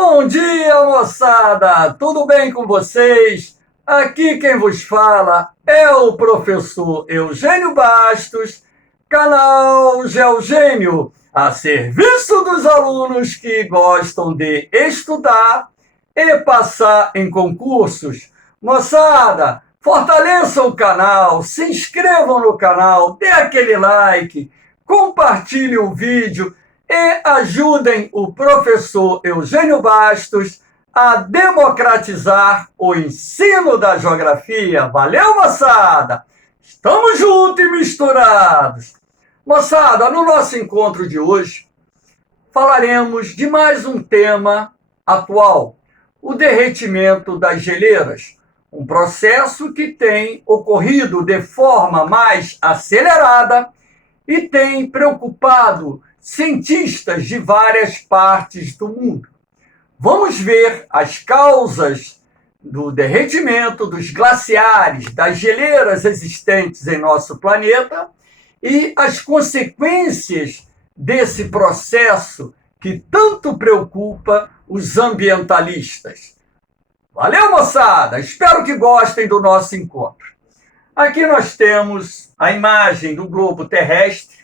Bom dia, moçada! Tudo bem com vocês? Aqui quem vos fala é o professor Eugênio Bastos, canal Geogênio, a serviço dos alunos que gostam de estudar e passar em concursos. Moçada, fortaleçam o canal, se inscrevam no canal, dê aquele like, compartilhem o vídeo e ajudem o professor Eugênio Bastos a democratizar o ensino da geografia. Valeu, moçada! Estamos juntos e misturados. Moçada, no nosso encontro de hoje, falaremos de mais um tema atual, o derretimento das geleiras, um processo que tem ocorrido de forma mais acelerada e tem preocupado cientistas de várias partes do mundo. Vamos ver as causas do derretimento dos glaciares, das geleiras existentes em nosso planeta e as consequências desse processo que tanto preocupa os ambientalistas. Valeu, moçada! Espero que gostem do nosso encontro. Aqui nós temos a imagem do globo terrestre,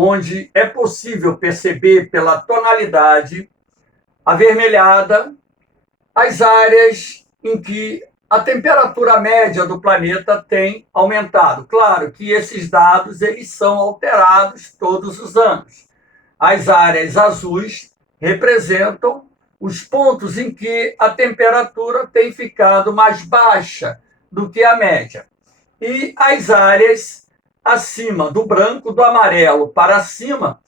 onde é possível perceber pela tonalidade avermelhada as áreas em que a temperatura média do planeta tem aumentado. Claro que esses dados eles são alterados todos os anos. As áreas azuis representam os pontos em que a temperatura tem ficado mais baixa do que a média. E as áreas acima do branco, do amarelo para cima,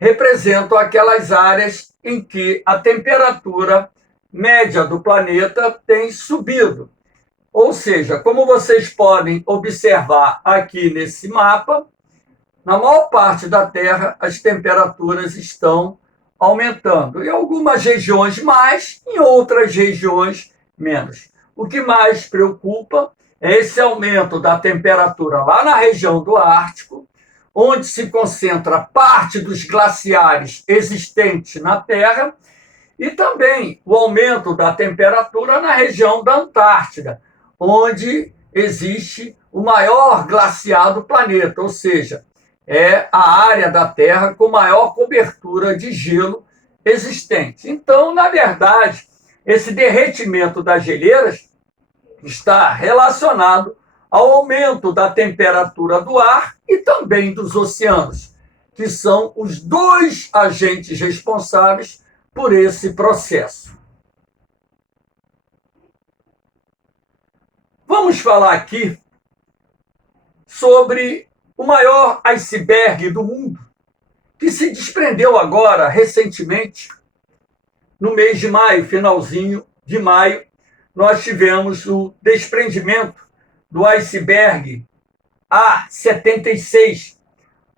representam aquelas áreas em que a temperatura média do planeta tem subido. Ou seja, como vocês podem observar aqui nesse mapa, na maior parte da Terra as temperaturas estão aumentando. Em algumas regiões mais, em outras regiões menos. O que mais preocupa é esse aumento da temperatura lá na região do Ártico, onde se concentra parte dos glaciares existentes na Terra, e também o aumento da temperatura na região da Antártida, onde existe o maior glaciar do planeta, ou seja, é a área da Terra com maior cobertura de gelo existente. Então, na verdade, esse derretimento das geleiras está relacionado ao aumento da temperatura do ar e também dos oceanos, que são os dois agentes responsáveis por esse processo. Vamos falar aqui sobre o maior iceberg do mundo, que se desprendeu agora, recentemente, no mês de maio, finalzinho de maio, nós tivemos o desprendimento do iceberg A76,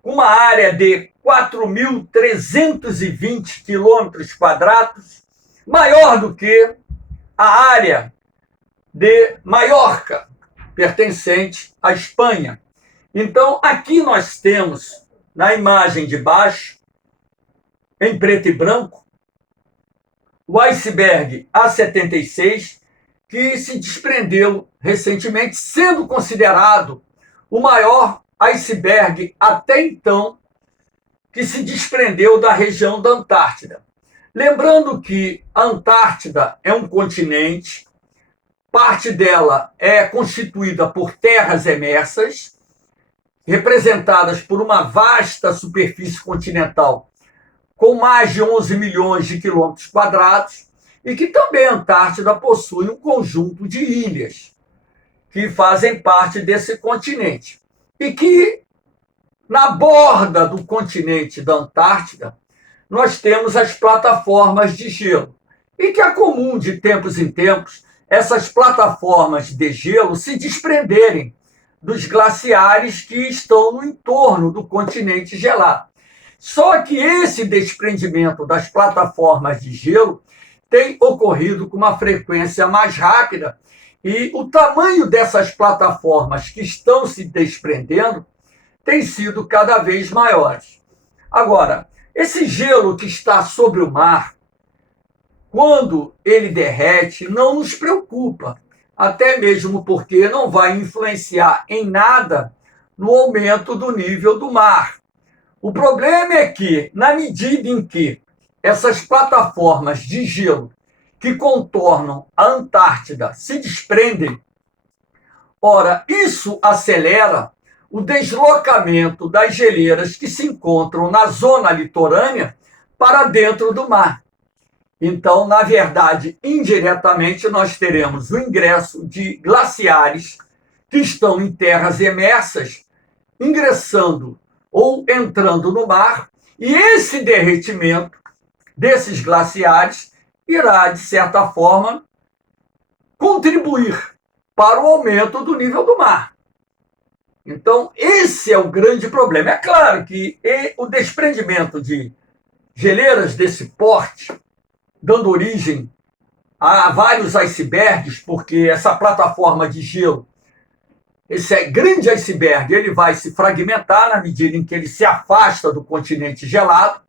com uma área de 4.320 quilômetros quadrados, maior do que a área de Maiorca, pertencente à Espanha. Então, aqui nós temos, na imagem de baixo, em preto e branco, o iceberg A76, que se desprendeu recentemente, sendo considerado o maior iceberg até então que se desprendeu da região da Antártida. Lembrando que a Antártida é um continente, parte dela é constituída por terras emersas, representadas por uma vasta superfície continental com mais de 11 milhões de quilômetros quadrados, e que também a Antártida possui um conjunto de ilhas que fazem parte desse continente. E que, na borda do continente da Antártida, nós temos as plataformas de gelo. E que é comum, de tempos em tempos, essas plataformas de gelo se desprenderem dos glaciares que estão no entorno do continente gelado. Só que esse desprendimento das plataformas de gelo tem ocorrido com uma frequência mais rápida e o tamanho dessas plataformas que estão se desprendendo tem sido cada vez maiores. Agora, esse gelo que está sobre o mar quando ele derrete, não nos preocupa, até mesmo porque não vai influenciar em nada no aumento do nível do mar. O problema é que, na medida em que essas plataformas de gelo que contornam a Antártida se desprendem, ora, isso acelera o deslocamento das geleiras que se encontram na zona litorânea para dentro do mar. Então, na verdade, indiretamente, nós teremos o ingresso de glaciares que estão em terras emersas, ingressando ou entrando no mar, e esse derretimento desses glaciares irá, de certa forma, contribuir para o aumento do nível do mar. Então, esse é o grande problema. É claro que o desprendimento de geleiras desse porte, dando origem a vários icebergs, porque essa plataforma de gelo, esse grande iceberg, ele vai se fragmentar na medida em que ele se afasta do continente gelado,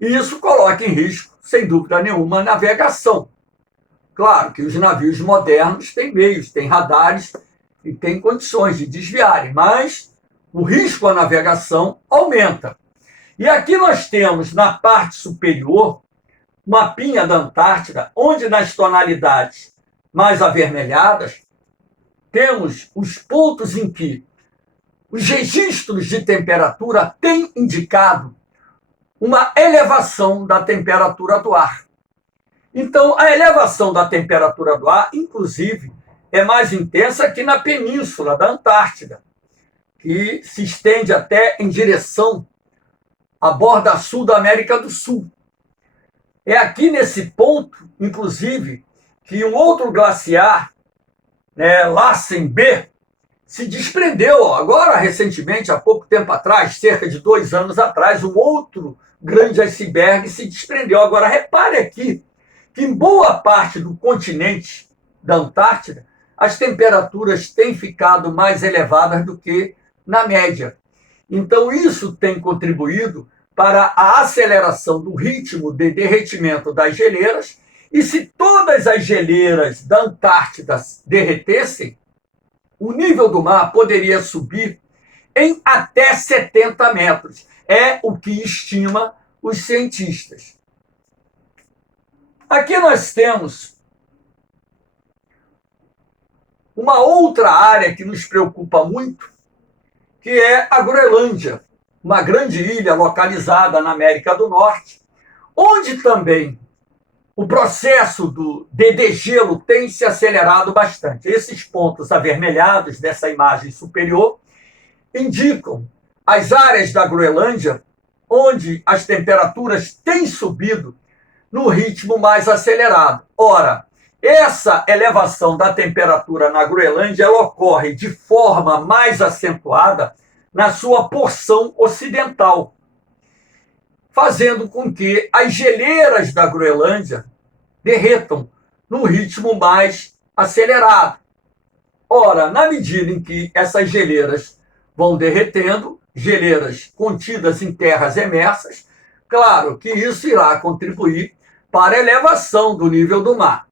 e isso coloca em risco, sem dúvida nenhuma, a navegação. Claro que os navios modernos têm meios, têm radares e têm condições de desviarem, mas o risco à navegação aumenta. E aqui nós temos, na parte superior, mapinha da Antártida, onde nas tonalidades mais avermelhadas temos os pontos em que os registros de temperatura têm indicado uma elevação da temperatura do ar. Então, a elevação da temperatura do ar, inclusive, é mais intensa aqui na península da Antártida, que se estende até em direção à borda sul da América do Sul. É aqui nesse ponto, inclusive, que um outro glaciar, Lassen B, se desprendeu agora recentemente, há pouco tempo atrás, cerca de 2 anos atrás, um outro grande iceberg se desprendeu. Agora, repare aqui que em boa parte do continente da Antártida, as temperaturas têm ficado mais elevadas do que na média. Então, isso tem contribuído para a aceleração do ritmo de derretimento das geleiras, e se todas as geleiras da Antártida derretessem, o nível do mar poderia subir em até 70 metros. É o que estima os cientistas. Aqui nós temos uma outra área que nos preocupa muito, que é a Groenlândia, uma grande ilha localizada na América do Norte, onde também o processo de degelo tem se acelerado bastante. Esses pontos avermelhados dessa imagem superior indicam as áreas da Groenlândia onde as temperaturas têm subido no ritmo mais acelerado. Ora, essa elevação da temperatura na Groenlândia ela ocorre de forma mais acentuada na sua porção ocidental, fazendo com que as geleiras da Groenlândia derretam no ritmo mais acelerado. Ora, na medida em que essas geleiras vão derretendo, geleiras contidas em terras emersas, claro que isso irá contribuir para a elevação do nível do mar.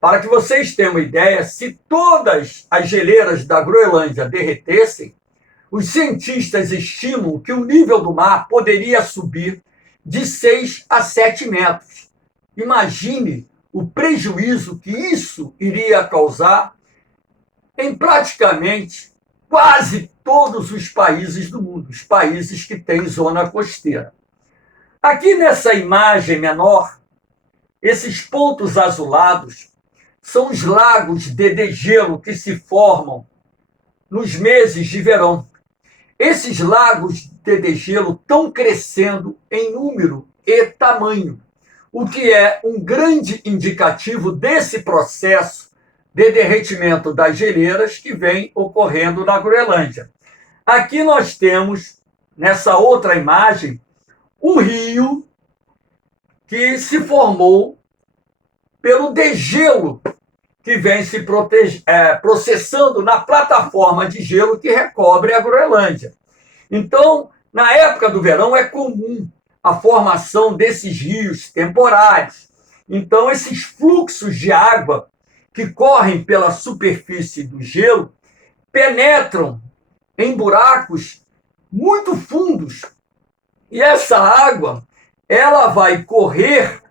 Para que vocês tenham uma ideia, se todas as geleiras da Groenlândia derretessem, os cientistas estimam que o nível do mar poderia subir de 6 a 7 metros. Imagine o prejuízo que isso iria causar em praticamente quase todos os países do mundo, os países que têm zona costeira. Aqui nessa imagem menor, esses pontos azulados são os lagos de degelo que se formam nos meses de verão. Esses lagos de degelo estão crescendo em número e tamanho, o que é um grande indicativo desse processo de derretimento das geleiras que vem ocorrendo na Groenlândia. Aqui nós temos, nessa outra imagem, um rio que se formou pelo degelo que vem se processando na plataforma de gelo que recobre a Groenlândia. Então, na época do verão, é comum a formação desses rios temporários. Então, esses fluxos de água que correm pela superfície do gelo penetram em buracos muito fundos. E essa água, ela vai correr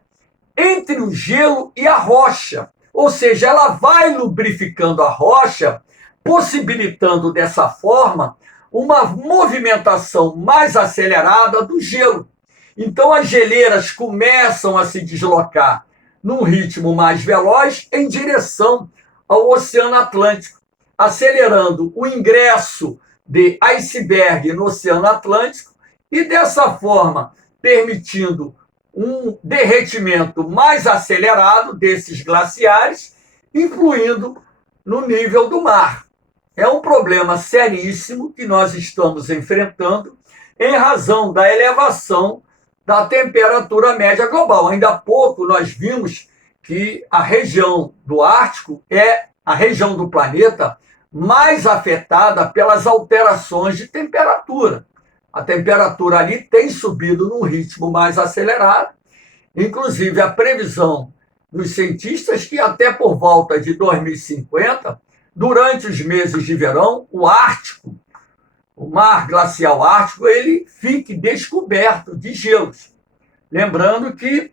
entre o gelo e a rocha. Ou seja, ela vai lubrificando a rocha, possibilitando dessa forma uma movimentação mais acelerada do gelo. Então, as geleiras começam a se deslocar num ritmo mais veloz em direção ao Oceano Atlântico, acelerando o ingresso de iceberg no Oceano Atlântico e, dessa forma, permitindo um derretimento mais acelerado desses glaciares, influindo no nível do mar. É um problema seríssimo que nós estamos enfrentando em razão da elevação da temperatura média global. Ainda há pouco nós vimos que a região do Ártico é a região do planeta mais afetada pelas alterações de temperatura. A temperatura ali tem subido num ritmo mais acelerado, inclusive a previsão dos cientistas que até por volta de 2050, durante os meses de verão, o Ártico, o mar glacial ártico, ele fique descoberto de gelos. Lembrando que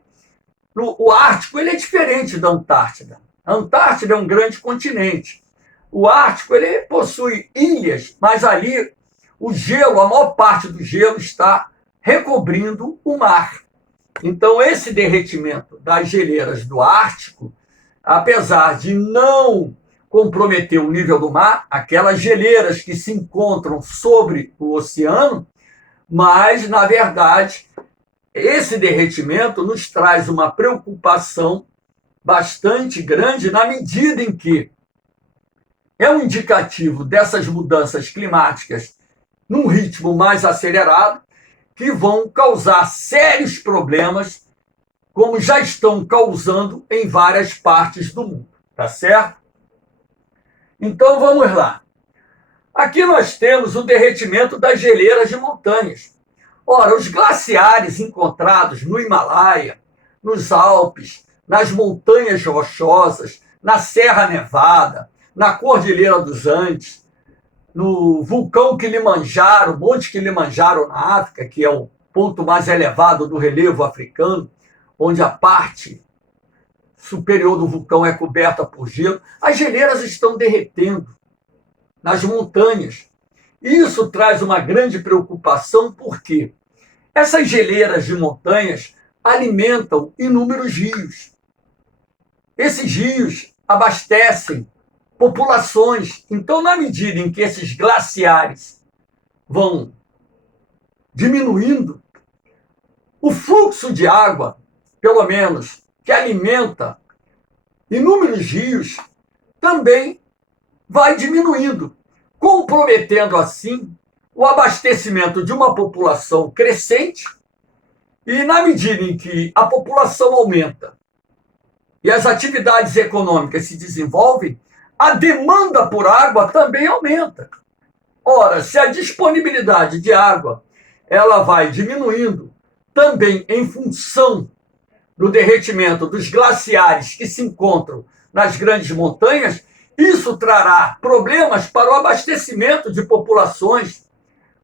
o Ártico ele é diferente da Antártida. A Antártida é um grande continente. O Ártico ele possui ilhas, mas ali o gelo, a maior parte do gelo está recobrindo o mar. Então, esse derretimento das geleiras do Ártico, apesar de não comprometer o nível do mar, aquelas geleiras que se encontram sobre o oceano, mas, na verdade, esse derretimento nos traz uma preocupação bastante grande na medida em que é um indicativo dessas mudanças climáticas num ritmo mais acelerado, que vão causar sérios problemas, como já estão causando em várias partes do mundo, tá certo? Então vamos lá. Aqui nós temos o derretimento das geleiras de montanhas. Ora, os glaciares encontrados no Himalaia, nos Alpes, nas montanhas rochosas, na Serra Nevada, na Cordilheira dos Andes, no vulcão Kilimanjaro, Monte Kilimanjaro na África, que é o ponto mais elevado do relevo africano, onde a parte superior do vulcão é coberta por gelo, as geleiras estão derretendo nas montanhas. Isso traz uma grande preocupação, porque essas geleiras de montanhas alimentam inúmeros rios. Esses rios abastecem populações. Então, na medida em que esses glaciares vão diminuindo, o fluxo de água, pelo menos, que alimenta inúmeros rios, também vai diminuindo, comprometendo, assim, o abastecimento de uma população crescente. E, na medida em que a população aumenta e as atividades econômicas se desenvolvem, a demanda por água também aumenta. Ora, se a disponibilidade de água ela vai diminuindo, também em função do derretimento dos glaciares que se encontram nas grandes montanhas, isso trará problemas para o abastecimento de populações,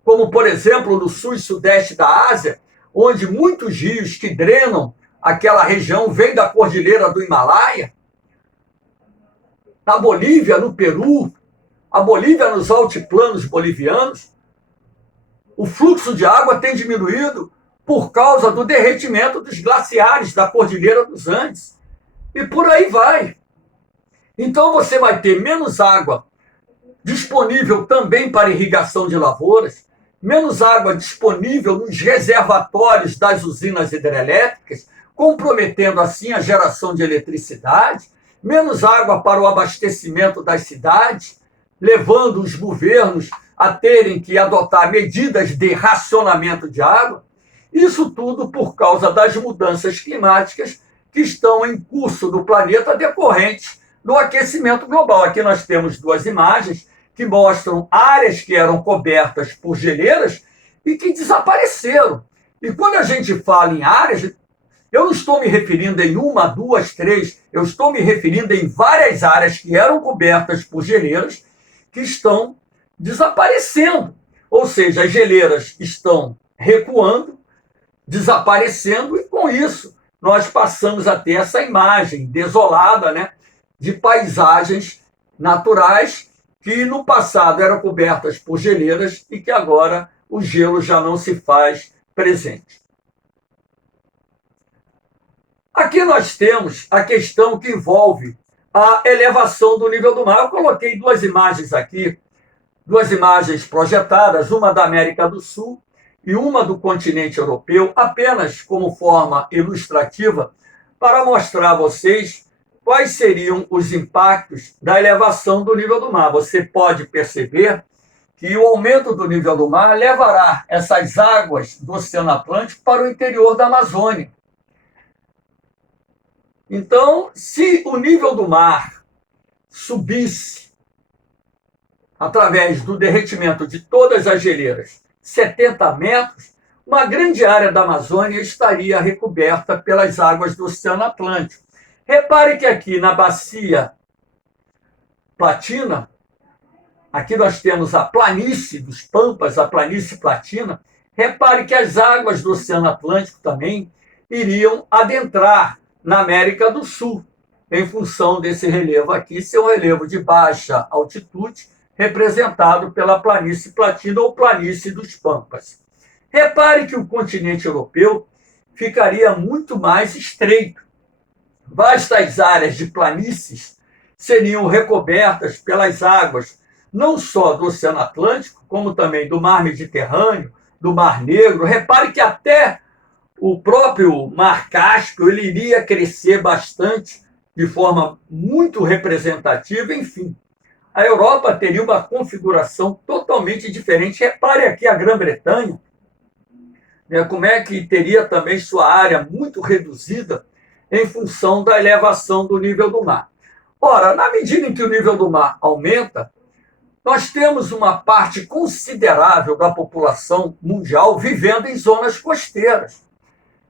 como, por exemplo, no sul e sudeste da Ásia, onde muitos rios que drenam aquela região vêm da Cordilheira do Himalaia, na Bolívia, no Peru, a Bolívia nos altiplanos bolivianos, o fluxo de água tem diminuído por causa do derretimento dos glaciares da Cordilheira dos Andes. E por aí vai. Então você vai ter menos água disponível também para irrigação de lavouras, menos água disponível nos reservatórios das usinas hidrelétricas, comprometendo assim a geração de eletricidade, menos água para o abastecimento das cidades, levando os governos a terem que adotar medidas de racionamento de água. Isso tudo por causa das mudanças climáticas que estão em curso no planeta decorrentes do aquecimento global. Aqui nós temos duas imagens que mostram áreas que eram cobertas por geleiras e que desapareceram. E quando a gente fala em áreas, Eu não estou me referindo em uma, duas, três, eu estou me referindo em várias áreas que eram cobertas por geleiras que estão desaparecendo. Ou seja, as geleiras estão recuando, desaparecendo, e com isso nós passamos a ter essa imagem desolada, né, de paisagens naturais que no passado eram cobertas por geleiras e que agora o gelo já não se faz presente. Aqui nós temos a questão que envolve a elevação do nível do mar. Eu coloquei duas imagens aqui, duas imagens projetadas, uma da América do Sul e uma do continente europeu, apenas como forma ilustrativa, para mostrar a vocês quais seriam os impactos da elevação do nível do mar. Você pode perceber que o aumento do nível do mar levará essas águas do Oceano Atlântico para o interior da Amazônia. Então, se o nível do mar subisse através do derretimento de todas as geleiras 70 metros, uma grande área da Amazônia estaria recoberta pelas águas do Oceano Atlântico. Repare que aqui na bacia platina, aqui nós temos a planície dos Pampas, a planície platina. Repare que as águas do Oceano Atlântico também iriam adentrar na América do Sul, em função desse relevo aqui ser um relevo de baixa altitude, representado pela planície platina ou planície dos Pampas. Repare que o continente europeu ficaria muito mais estreito. Vastas áreas de planícies seriam recobertas pelas águas não só do Oceano Atlântico, como também do Mar Mediterrâneo, do Mar Negro. Repare que até o próprio Mar Cáspio ele iria crescer bastante, de forma muito representativa. Enfim, a Europa teria uma configuração totalmente diferente. Repare aqui a Grã-Bretanha, né, como é que teria também sua área muito reduzida em função da elevação do nível do mar. Ora, na medida em que o nível do mar aumenta, nós temos uma parte considerável da população mundial vivendo em zonas costeiras.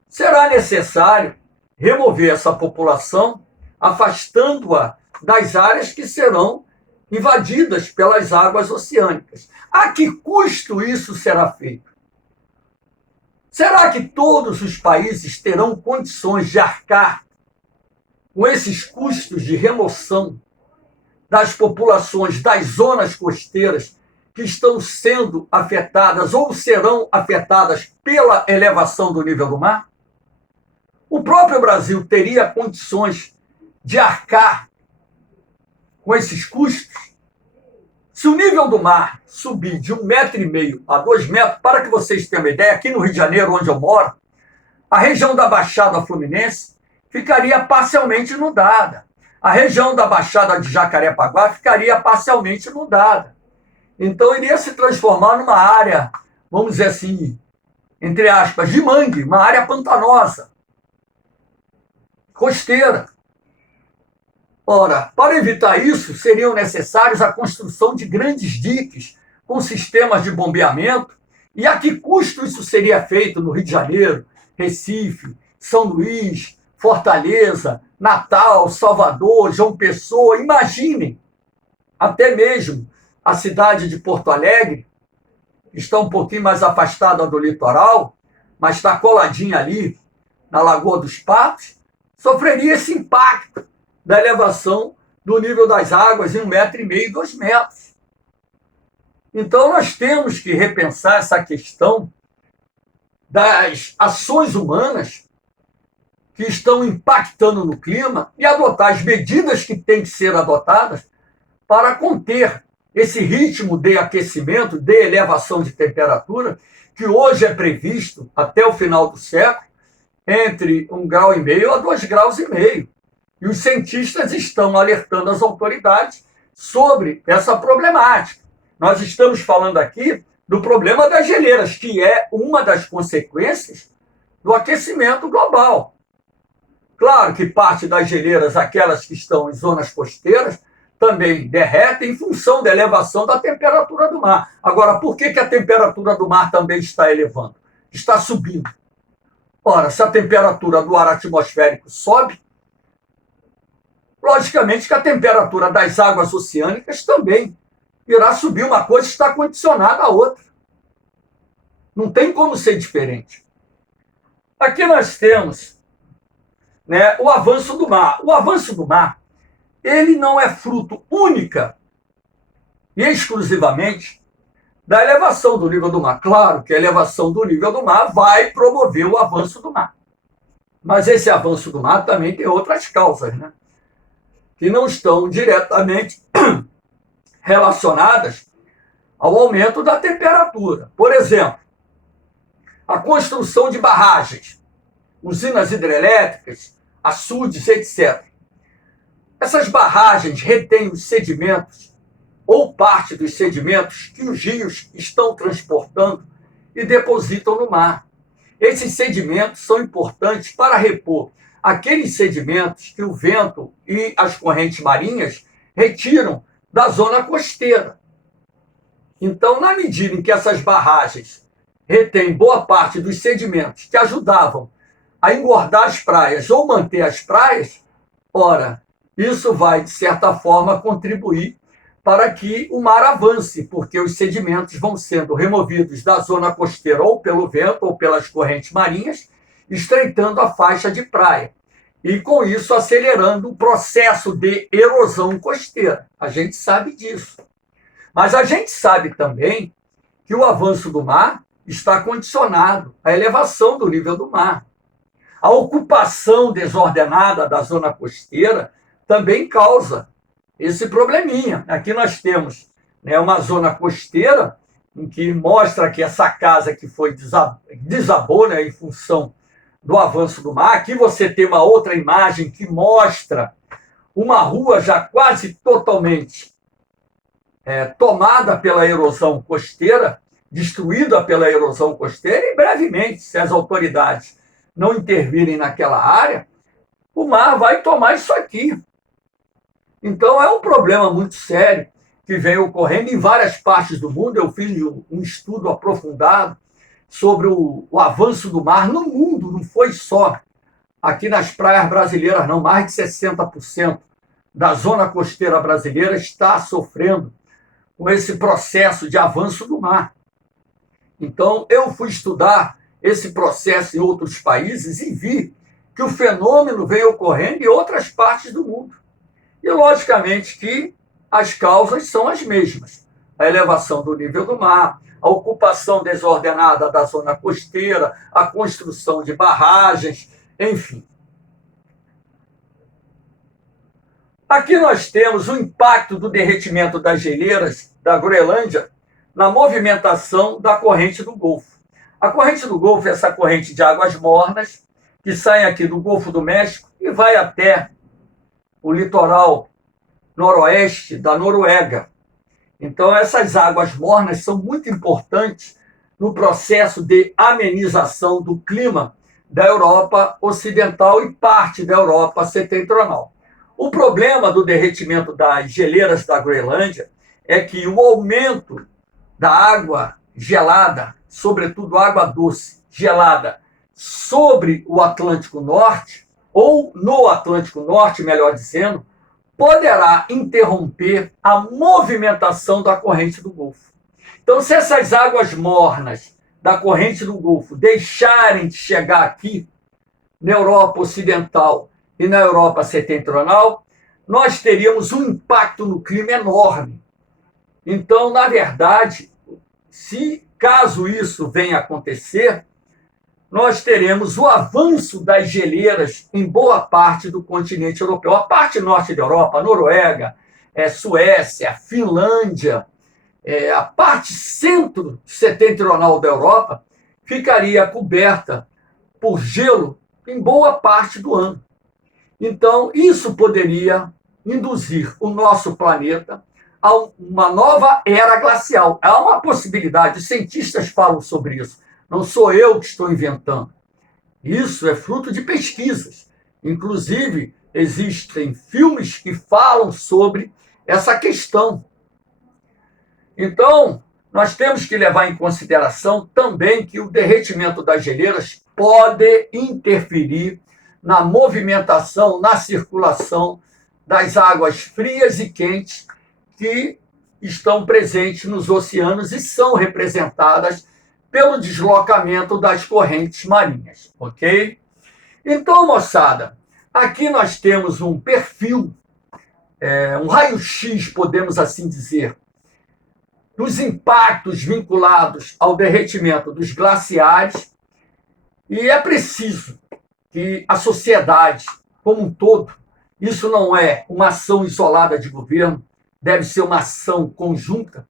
Será necessário remover essa população, afastando-a das áreas que serão invadidas pelas águas oceânicas. A que custo isso será feito? Será que todos os países terão condições de arcar com esses custos de remoção das populações das zonas costeiras que estão sendo afetadas ou serão afetadas pela elevação do nível do mar? O próprio Brasil teria condições de arcar com esses custos? Se o nível do mar subir de 1,5 metro a 2 metros, para que vocês tenham uma ideia, aqui no Rio de Janeiro, onde eu moro, a região da Baixada Fluminense ficaria parcialmente inundada. A região da Baixada de Jacarepaguá ficaria parcialmente inundada. Então, iria se transformar numa área, vamos dizer assim, entre aspas, de mangue, uma área pantanosa, costeira. Ora, para evitar isso, seriam necessários a construção de grandes diques com sistemas de bombeamento. E a que custo isso seria feito no Rio de Janeiro, Recife, São Luís, Fortaleza, Natal, Salvador, João Pessoa? Imaginem, até mesmo a cidade de Porto Alegre, que está um pouquinho mais afastada do litoral, mas está coladinha ali na Lagoa dos Patos, sofreria esse impacto da elevação do nível das águas em 1,5 metro, 2 metros. Então, nós temos que repensar essa questão das ações humanas que estão impactando no clima e adotar as medidas que têm que ser adotadas para conter esse ritmo de aquecimento, de elevação de temperatura, que hoje é previsto até o final do século entre 1,5 grau a 2,5 graus. E os cientistas estão alertando as autoridades sobre essa problemática. Nós estamos falando aqui do problema das geleiras, que é uma das consequências do aquecimento global. Claro que parte das geleiras, aquelas que estão em zonas costeiras, também derretem em função da elevação da temperatura do mar. Agora, por que a temperatura do mar também está elevando? Está subindo. Ora, se a temperatura do ar atmosférico sobe, logicamente que a temperatura das águas oceânicas também irá subir. Uma coisa está condicionada à outra. Não tem como ser diferente. Aqui nós temos, né, o avanço do mar. O avanço do mar, ele não é fruto única e exclusivamente da elevação do nível do mar. Claro que a elevação do nível do mar vai promover o avanço do mar. Mas esse avanço do mar também tem outras causas, né? Que não estão diretamente relacionadas ao aumento da temperatura. Por exemplo, a construção de barragens, usinas hidrelétricas, açudes, etc. Essas barragens retêm os sedimentos ou parte dos sedimentos que os rios estão transportando e depositam no mar. Esses sedimentos são importantes para repor aqueles sedimentos que o vento e as correntes marinhas retiram da zona costeira. Então, na medida em que essas barragens retêm boa parte dos sedimentos que ajudavam a engordar as praias ou manter as praias, ora, isso vai, de certa forma, contribuir para que o mar avance, porque os sedimentos vão sendo removidos da zona costeira ou pelo vento ou pelas correntes marinhas, estreitando a faixa de praia. E, com isso, acelerando o processo de erosão costeira. A gente sabe disso. Mas a gente sabe também que o avanço do mar está condicionado à elevação do nível do mar. A ocupação desordenada da zona costeira também causa esse probleminha. Aqui nós temos, né, uma zona costeira em que mostra que essa casa que foi desabou, né, em função do avanço do mar. Aqui você tem uma outra imagem que mostra uma rua já quase totalmente tomada pela erosão costeira, destruída pela erosão costeira, e brevemente, se as autoridades não intervirem naquela área, o mar vai tomar isso aqui. Então, é um problema muito sério que vem ocorrendo em várias partes do mundo. Eu fiz um estudo aprofundado sobre o avanço do mar no mundo, não foi só aqui nas praias brasileiras, não. Mais de 60% da zona costeira brasileira está sofrendo com esse processo de avanço do mar. Então, eu fui estudar esse processo em outros países e vi que o fenômeno vem ocorrendo em outras partes do mundo. E, logicamente, que as causas são as mesmas. A elevação do nível do mar, a ocupação desordenada da zona costeira, a construção de barragens, enfim. Aqui nós temos o impacto do derretimento das geleiras da Groenlândia na movimentação da corrente do Golfo. A corrente do Golfo é essa corrente de águas mornas que sai aqui do Golfo do México e vai até o litoral noroeste da Noruega. Então, essas águas mornas são muito importantes no processo de amenização do clima da Europa Ocidental e parte da Europa Setentrional. O problema do derretimento das geleiras da Groenlândia é que o aumento da água gelada, sobretudo água doce gelada, sobre o Atlântico Norte, ou no Atlântico Norte, melhor dizendo, poderá interromper a movimentação da corrente do Golfo. Então, se essas águas mornas da corrente do Golfo deixarem de chegar aqui, na Europa Ocidental e na Europa Setentrional, nós teríamos um impacto no clima enorme. Então, na verdade, caso isso venha a acontecer, nós teremos o avanço das geleiras em boa parte do continente europeu. A parte norte da Europa, a Noruega, Suécia, Finlândia, a parte centro-setentrional da Europa ficaria coberta por gelo em boa parte do ano. Então, isso poderia induzir o nosso planeta a uma nova era glacial. Há uma possibilidade, os cientistas falam sobre isso. Não sou eu que estou inventando. Isso é fruto de pesquisas. Inclusive, existem filmes que falam sobre essa questão. Então, nós temos que levar em consideração também que o derretimento das geleiras pode interferir na movimentação, na circulação das águas frias e quentes que estão presentes nos oceanos e são representadas pelo deslocamento das correntes marinhas, ok? Então, moçada, aqui nós temos um perfil, um raio-x, podemos assim dizer, dos impactos vinculados ao derretimento dos glaciares, e é preciso que a sociedade, como um todo, isso não é uma ação isolada de governo, deve ser uma ação conjunta,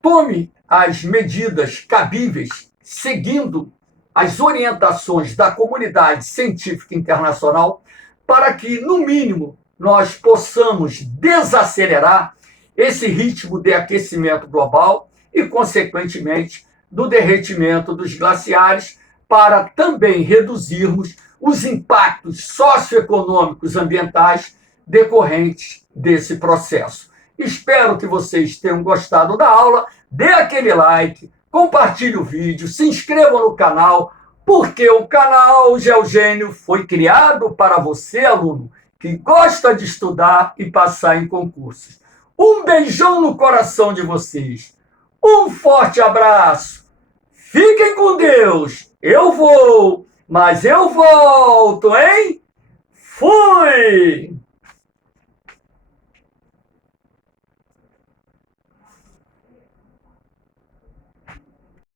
tome as medidas cabíveis, seguindo as orientações da comunidade científica internacional, para que, no mínimo, nós possamos desacelerar esse ritmo de aquecimento global e, consequentemente, do derretimento dos glaciares, para também reduzirmos os impactos socioeconômicos ambientais decorrentes desse processo. Espero que vocês tenham gostado da aula, dê aquele like, compartilhe o vídeo, se inscreva no canal, porque o canal Geogênio foi criado para você, aluno, que gosta de estudar e passar em concursos. Um beijão no coração de vocês, um forte abraço, fiquem com Deus, eu vou, mas eu volto, hein? Fui!